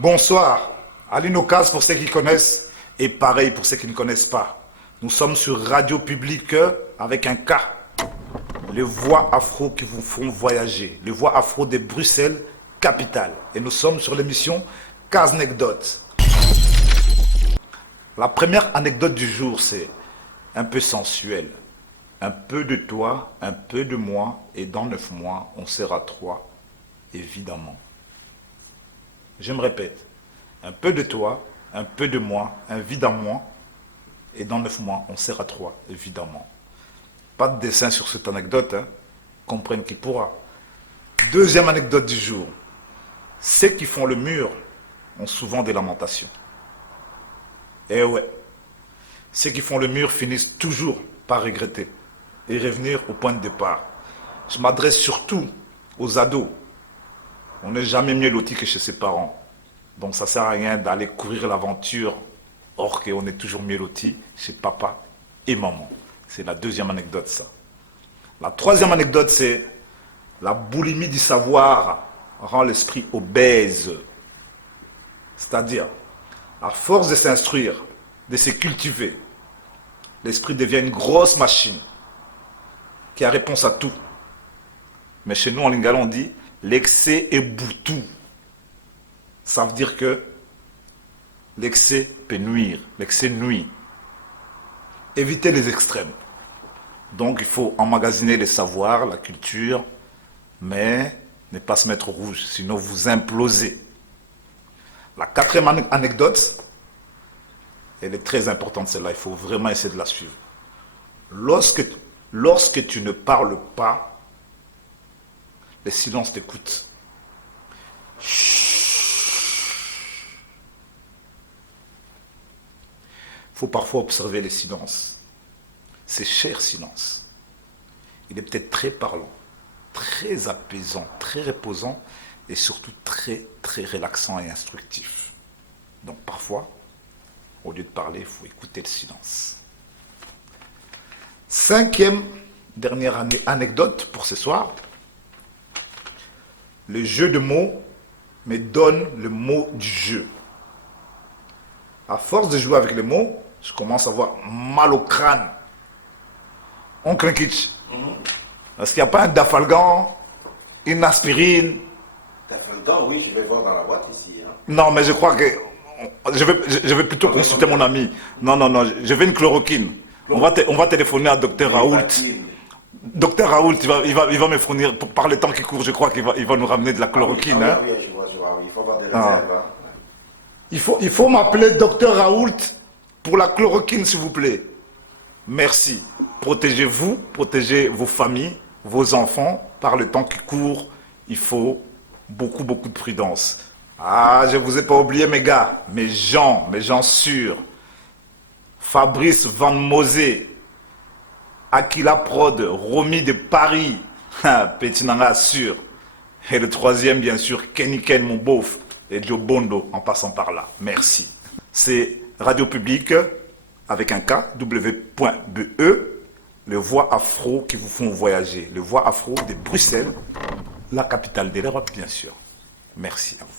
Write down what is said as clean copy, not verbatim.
Bonsoir. Aline Ocas pour ceux qui connaissent et pareil pour ceux qui ne connaissent pas. Nous sommes sur Radio Publique avec un K. Les voix afro qui vous font voyager. Les voix afro de Bruxelles, capitale. Et nous sommes sur l'émission Kaznekdote. La première anecdote du jour, c'est un peu sensuel. Un peu de toi, un peu de moi, et dans 9 mois, on sera 3, évidemment. Je me répète, un peu de toi, un peu de moi, évidemment, et dans 9 mois, on sera 3, évidemment. Pas de dessin sur cette anecdote, hein. Comprenne qui pourra. Deuxième anecdote du jour. Ceux qui font le mur ont souvent des lamentations. Eh ouais, ceux qui font le mur finissent toujours par regretter et revenir au point de départ. Je m'adresse surtout aux ados. On n'est jamais mieux loti que chez ses parents. Donc ça ne sert à rien d'aller courir l'aventure, or qu'on est toujours mieux loti chez papa et maman. C'est la deuxième anecdote, ça. La troisième anecdote, c'est la boulimie du savoir rend l'esprit obèse. C'est-à-dire, à force de s'instruire, de se cultiver, l'esprit devient une grosse machine qui a réponse à tout. Mais chez nous, en lingala, on dit l'excès est boutou. Ça veut dire que l'excès peut nuire, l'excès nuit. Évitez les extrêmes. Donc il faut emmagasiner les savoirs, la culture, mais ne pas se mettre au rouge, sinon vous implosez. La quatrième anecdote, elle est très importante celle-là, il faut vraiment essayer de la suivre. Lorsque tu ne parles pas, le silence t'écoute. Il faut parfois observer les silences. Ces chers silences. Il est peut-être très parlant, très apaisant, très reposant et surtout très, très relaxant et instructif. Donc parfois, au lieu de parler, il faut écouter le silence. Cinquième, dernière anecdote pour ce soir. Le jeu de mots me donne le mot du jeu. À force de jouer avec les mots, je commence à avoir mal au crâne. Oncle Kitsch, est-ce qu'il n'y a pas un Dafalgan, une aspirine? Dafalgan, oui, je vais voir dans la boîte ici. Hein. Non, mais je crois que je vais plutôt consulter mon ami. Non, je veux une chloroquine. On va téléphoner à Docteur Raoult. Docteur Raoult, il va me fournir, par le temps qui court, je crois qu'il va nous ramener de la chloroquine. Ah, oui, je vois, il faut avoir des réserves. Hein. Il faut m'appeler Docteur Raoult pour la chloroquine, s'il vous plaît. Merci. Protégez-vous, protégez vos familles, vos enfants. Par le temps qui court, il faut beaucoup de prudence. Ah, je ne vous ai pas oublié, mes gars, mes gens sûrs. Fabrice Van Mosé, Aquila Prod, Romy de Paris, Petit Nanga sûr. Et le troisième, bien sûr, Kenny Ken, mon beauf, et Joe Bondo, en passant par là. Merci. C'est Radio Publique, avec un K, W.be, les voix afro qui vous font voyager. Les voix afro de Bruxelles, la capitale de l'Europe, bien sûr. Merci à vous.